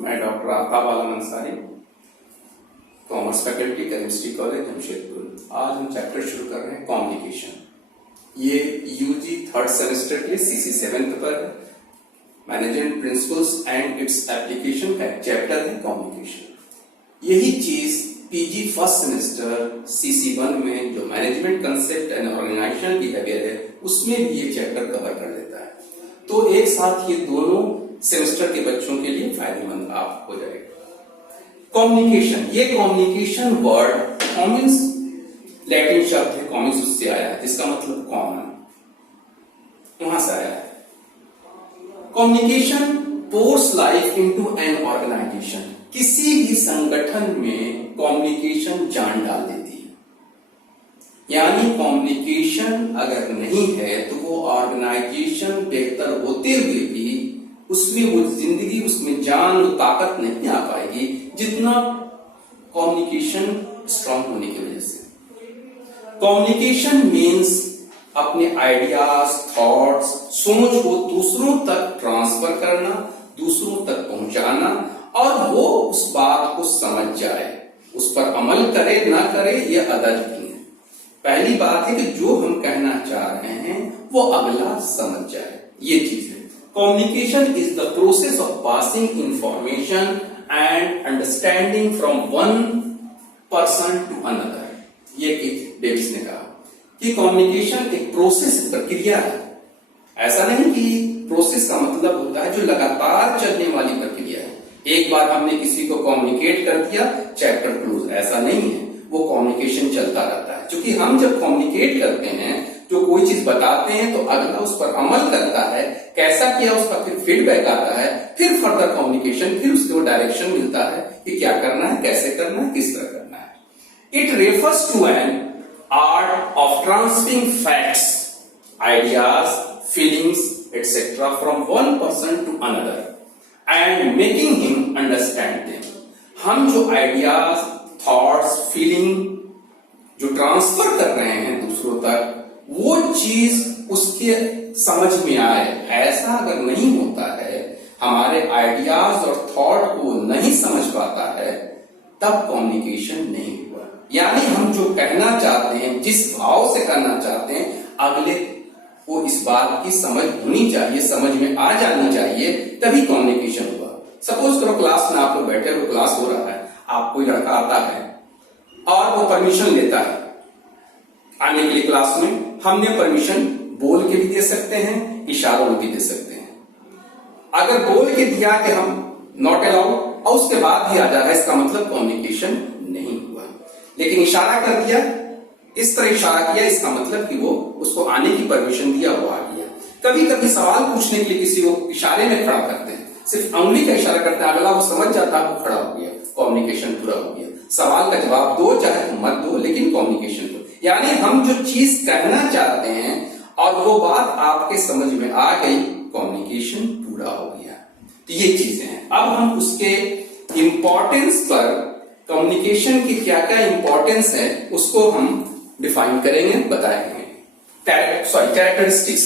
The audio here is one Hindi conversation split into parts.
मैं doctor Aftab Alam Ansari, commerce faculty, chemistry college, Jamshedpur. आज हम चैप्टर शुरू कर रहे हैं कम्युनिकेशन। ये यूजी थर्ड सेमेस्टर के लिए सीसी 7 पर है। Management principles and its application का एक चैप्टर है कम्युनिकेशन। यही चीज पीजी फर्स्ट सेमेस्टर सीसी 1 में जो management concept and organisational behaviour है उसमें भी ये चैप्टर कवर कर लेता है। तो एक साथ ये दोनों सेमेस्टर के बच्चों के लिए फायदेमंद आप हो जाएगा। कम्युनिकेशन, ये कम्युनिकेशन वर्ड कॉमन्स लैटिन शब्द है, कॉमन्स उससे आया है जिसका मतलब कॉमन, वहां से आया है। Communication pours life into an organisation. किसी भी संगठन में कम्युनिकेशन जान डाल देती है, यानी कम्युनिकेशन अगर नहीं है तो वो ऑर्गेनाइजेशन बेहतर होते हुए भी उसमें वो जिंदगी, उसमें जान और ताकत नहीं आ पाएगी जितना कम्युनिकेशन स्ट्रांग होने की वजह से। कम्युनिकेशन मीन्स अपने आइडियाज, थॉट्स, सोच को दूसरों तक ट्रांसफर करना, दूसरों तक पहुंचाना और वो उस बात को समझ जाए, उस पर अमल करे ना करे ये अदर की है। पहली बात है कि जो हम कहना चाह रहे हैं वो अगला समझ जाए, ये चीज है। Communication is the process of passing information and understanding from one person to another। ये एक डेविस ने कहा कि कम्युनिकेशन एक प्रोसेस, प्रक्रिया है। ऐसा नहीं कि प्रोसेस का मतलब होता है जो लगातार चलने वाली प्रक्रिया है। एक बार हमने किसी को कम्युनिकेट कर दिया, चैप्टर क्लोज, ऐसा नहीं है। वो कम्युनिकेशन चलता रहता है। क्योंकि हम जब कम्युनिकेट करते हैं, जो कोई चीज बताते हैं तो अगला उस पर अमल करता है, कैसा किया उसका फिर फीडबैक आता है, फिर फर्दर कम्युनिकेशन, फिर उसको डायरेक्शन मिलता है कि क्या करना है, कैसे करना है, किस तरह करना है। It refers to an art of transferring facts, ideas, feelings etcetera from one person to another and making him understand them. हम जो आइडियाज, थॉट्स, फीलिंग जो ट्रांसफर कर रहे हैं दूसरों तक, वो चीज उसके समझ में आए। ऐसा अगर नहीं होता है, हमारे आइडियाज और थॉट को नहीं समझ पाता है, तब कम्युनिकेशन नहीं हुआ। यानी हम जो कहना चाहते हैं, जिस भाव से कहना चाहते हैं, अगले को इस बात की समझ होनी चाहिए, समझ में आ जानी चाहिए, तभी कम्युनिकेशन हुआ। सपोज करो क्लास में आप लोग बैठे हो, क्लास हो रहा है, आप कोई लड़का आता है और वो परमिशन लेता है आने के लिए क्लास में। हमने परमिशन बोल के भी दे सकते हैं, इशारों में भी दे सकते हैं। अगर बोल के दिया कि हम नॉट अलाउड और उसके बाद भी आ जा रहा है, इसका मतलब कम्युनिकेशन नहीं हुआ। लेकिन इशारा कर दिया, इस तरह इशारा किया, इसका मतलब कि वो उसको आने की परमिशन दिया, वो आ गया। कभी कभी सवाल पूछने के लिए किसी को इशारे में खड़ा करते हैं, सिर्फ उंगली का इशारा करते हैं, अगला वो समझ जाता है, वो खड़ा हो गया, कम्युनिकेशन पूरा हो गया। सवाल का जवाब दो चाहे मत दो, लेकिन कम्युनिकेशन दो। यानी हम जो चीज कहना चाहते हैं और वो बात आपके समझ में आ गई, कम्युनिकेशन पूरा हो गया। तो ये चीजें हैं। अब हम उसके इंपॉर्टेंस पर, कम्युनिकेशन की क्या क्या इंपॉर्टेंस है उसको हम डिफाइन करेंगे, बताएंगे। कैरेक्टरिस्टिक्स,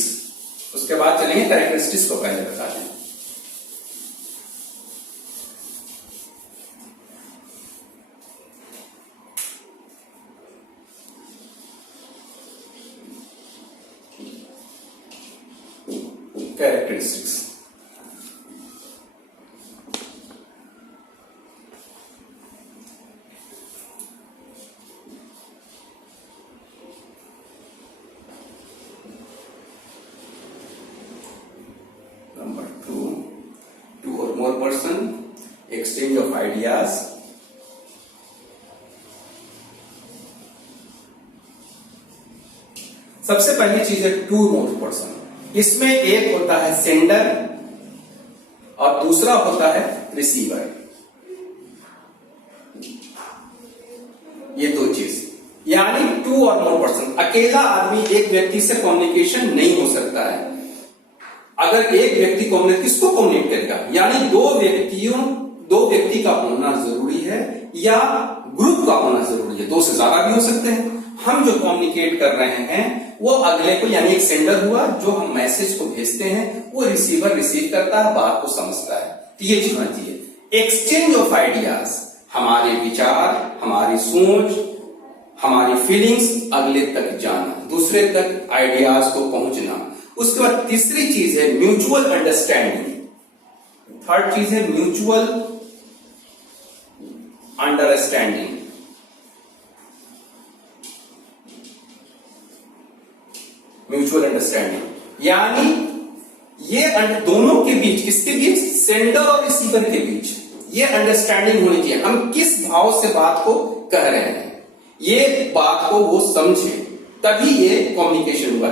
उसके बाद चलेंगे कैरेक्टरिस्टिक्स को पहले बता दें। Characteristics. Number 2, two or more person, exchange of ideas. सबसे पहली चीज है टू मोर पर्सन। इसमें एक होता है सेंडर और दूसरा होता है रिसीवर। ये दो चीज, यानी टू और मोर पर्सन। अकेला आदमी, एक व्यक्ति से कम्युनिकेशन नहीं हो सकता है। अगर एक व्यक्ति कम्युनिकेट, किसको कम्युनिकेट करेगा? यानी दो व्यक्ति का होना जरूरी है या ग्रुप का होना जरूरी है। दो से ज्यादा भी हो सकते हैं। हम जो कम्युनिकेट कर रहे हैं वो अगले को, यानी एक सेंडर हुआ जो हम मैसेज को भेजते हैं, वो रिसीवर रिसीव करता है, बात को समझता है। तो ये चीज होनी चाहिए। एक्सचेंज ऑफ आइडियाज, हमारे विचार, हमारी सोच, हमारी फीलिंग्स अगले तक जाना, दूसरे तक आइडियाज को पहुंचना। उसके बाद तीसरी चीज है म्यूचुअल अंडरस्टैंडिंग। थर्ड चीज है म्यूचुअल अंडरस्टैंडिंग। म्यूचुअल अंडरस्टैंडिंग यानी ये दोनों के बीच, किसके बीच? सेंडर और रिसीवर के बीच ये अंडरस्टैंडिंग होनी चाहिए। हम किस भाव से बात को कह रहे हैं, ये बात को वो समझे, तभी ये कम्युनिकेशन हुआ।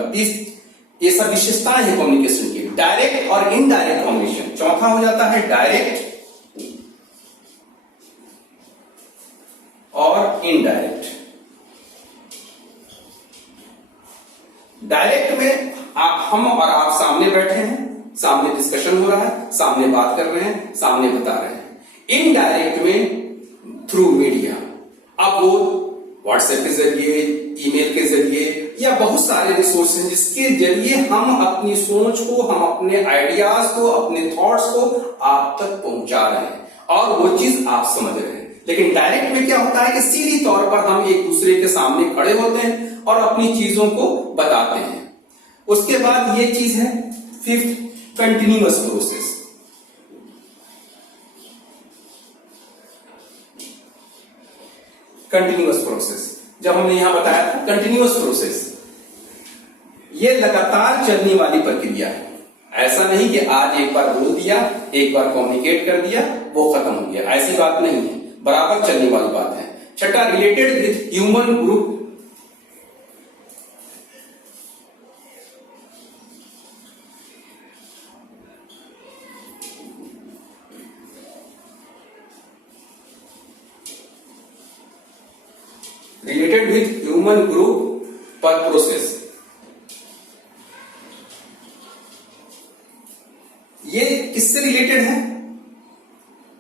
ये सब विशेषताएं हैं कम्युनिकेशन की। डायरेक्ट और इनडायरेक्ट कम्युनिकेशन। चौथा हो जाता है डायरेक्ट और इनडायरेक्ट। डायरेक्ट में हम और आप सामने बैठे हैं, सामने डिस्कशन हो रहा है, सामने बात कर रहे हैं, सामने बता रहे हैं। इनडायरेक्ट में थ्रू मीडिया, अब वो व्हाट्सएप के जरिए, ईमेल के जरिए या बहुत सारे रिसोर्स हैं जिसके जरिए हम अपनी सोच को, हम अपने आइडियाज को, अपने थॉट्स को आप तक पहुंचा रहे हैं और वो चीज आप समझ रहे हैं। लेकिन डायरेक्ट में क्या होता है कि सीधी तौर पर हम एक दूसरे के सामने खड़े होते हैं और अपनी चीजों को बताते हैं। उसके बाद ये चीज है fifth, continuous process. Continuous process जब हमने यहां बताया था, कंटिन्यूअस प्रोसेस ये लगातार चलने वाली प्रक्रिया है। ऐसा नहीं कि आज एक बार बोल दिया, एक बार कम्युनिकेट कर दिया, वो खत्म हो गया, ऐसी बात नहीं है, बराबर चलने वाली बात है। छठा, related with human group. Related with human group पर प्रोसेस, ये किससे रिलेटेड है?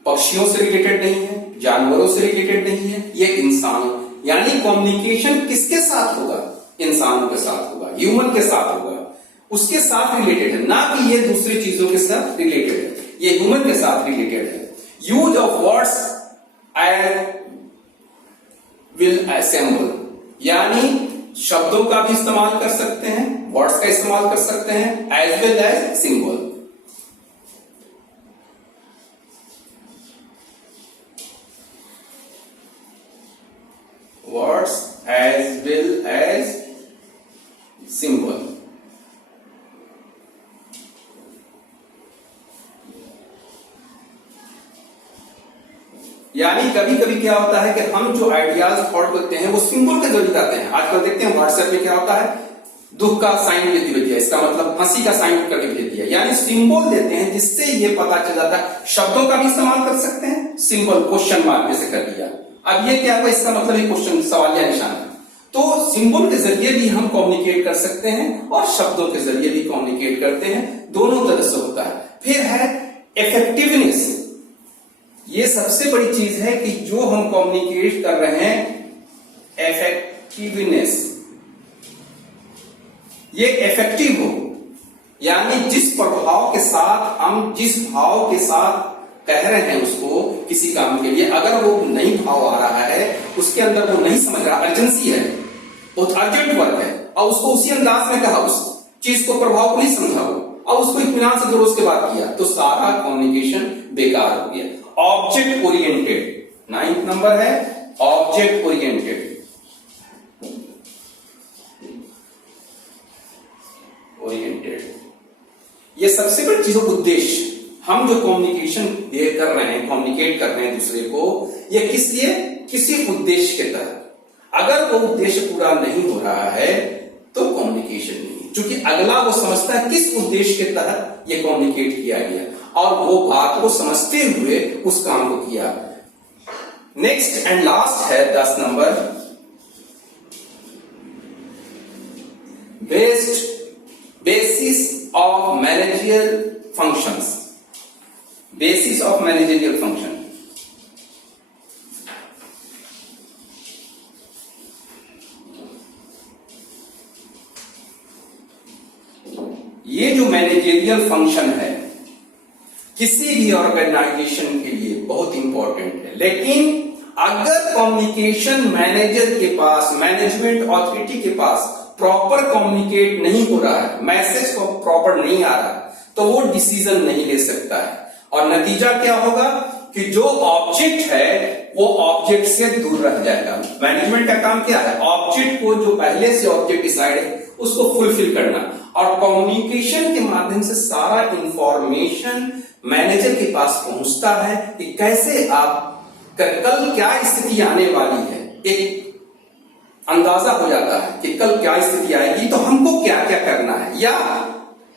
पक्षियों से रिलेटेड नहीं है, जानवरों से रिलेटेड नहीं है, ये इंसानों, यानी कम्युनिकेशन किसके साथ होगा? इंसानों के साथ होगा, ह्यूमन के साथ होगा, उसके साथ रिलेटेड है, ना कि ये दूसरी चीजों के साथ रिलेटेड है, ये ह्यूमन के साथ रिलेटेड है। Use of words as well as symbol, यानी शब्दों का भी इस्तेमाल कर सकते हैं, वर्ड्स का इस्तेमाल कर सकते हैं, as well as symbol. Words as well as symbol. यानी कभी कभी क्या होता है कि हम जो आइडियाज थॉट करते हैं वो सिंबल के जरिए आते हैं। आजकल देखते हैं व्हाट्सएप में क्या होता है, दुख का साइन भेज दिया, इसका मतलब हंसी का साइन करके भेज दिया, यानी सिंबल देते हैं जिससे ये पता चल जाता है। शब्दों का भी इस्तेमाल कर सकते हैं, सिंबल क्वेश्चन मार्क में से कर दिया, अब ये क्या है, इसका मतलब ये क्वेश्चन, सवाल या निशान है। तो सिंबल के जरिए भी हम कम्युनिकेट कर सकते हैं और शब्दों के जरिए भी कम्युनिकेट करते हैं, दोनों तरह से होता है। फिर है इफेक्टिवनेस, ये सबसे बड़ी चीज है कि जो हम कम्युनिकेट कर रहे हैं, इफेक्टिवनेस, ये इफेक्टिव हो, यानी जिस प्रभाव के साथ हम, जिस भाव के साथ कह रहे हैं उसको किसी काम के लिए, अगर वो नहीं भाव आ रहा है, उसके अंदर वो नहीं समझ रहा, अर्जेंसी है, बहुत अर्जेंट वर्क है, और उसको उसी अंदाज में कहा, उस चीज को, प्रभाव को नहीं समझा वो, और उसको इत्मीनान से उसके बाद किया, तो सारा कम्युनिकेशन बेकार हो गया। ऑब्जेक्ट ओरिएंटेड, 9th नंबर है ऑब्जेक्ट ओरिएंटेड। ये सबसे बड़ी चीज, उद्देश्य, हम जो कम्युनिकेशन कर रहे हैं, कम्युनिकेट कर रहे हैं दूसरे को, ये किस लिए? किसी उद्देश्य के तहत। अगर वो उद्देश्य पूरा नहीं हो रहा है तो कम्युनिकेशन नहीं, क्योंकि अगला वो समझता है किस उद्देश्य के तहत ये कम्युनिकेट किया गया और वो बात को समझते हुए उस काम को किया। नेक्स्ट एंड लास्ट है 10 number, basis of managerial functions. Basis of managerial function, ये जो मैनेजरियल फंक्शन है किसी भी ऑर्गेनाइजेशन के लिए बहुत इंपॉर्टेंट है। लेकिन अगर कम्युनिकेशन मैनेजर के पास, मैनेजमेंट ऑथोरिटी के पास प्रॉपर कम्युनिकेट नहीं हो रहा है, मैसेज को प्रॉपर नहीं आ रहा है, तो वो डिसीजन नहीं ले सकता है। और नतीजा क्या होगा कि जो ऑब्जेक्ट है वो ऑब्जेक्ट से दूर रह जाएगा। मैनेजमेंट का काम क्या है? ऑब्जेक्ट को, जो पहले से ऑब्जेक्ट डिसाइड है, उसको फुलफिल करना। और कम्युनिकेशन के माध्यम से सारा इंफॉर्मेशन मैनेजर के पास पहुंचता है कि कैसे आप कल क्या स्थिति आने वाली है, एक अंदाजा हो जाता है कि कल क्या स्थिति आएगी, तो हमको क्या क्या करना है, या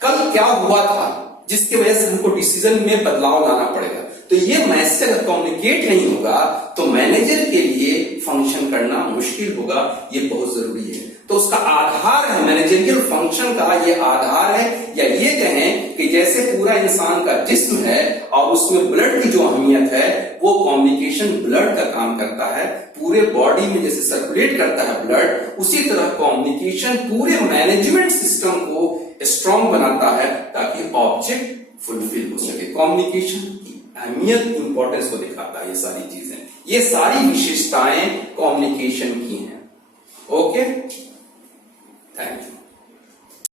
कल क्या हुआ था जिसकी वजह से हमको डिसीजन में बदलाव लाना पड़ेगा। तो ये मैसेज अगर कम्युनिकेट नहीं होगा तो मैनेजर के लिए फंक्शन करना मुश्किल होगा। ये बहुत जरूरी है। तो उसका आधार है, मैनेजरियल फंक्शन का ये आधार है, या ये कहें कि जैसे पूरा इंसान का जिस्म है और उसमें ब्लड की जो अहमियत है, वो कम्युनिकेशन ब्लड का काम करता है। पूरे बॉडी में जैसे सर्कुलेट करता है ब्लड, उसी तरह कम्युनिकेशन पूरे मैनेजमेंट सिस्टम को स्ट्रांग बनाता है ताकि ऑब्जेक्ट फुलफिल हो सके। कम्युनिकेशन की अहमियत, इंपॉर्टेंस को दिखाता है ये सारी चीजें, ये सारी विशेषताएं कम्युनिकेशन की हैं। ओके।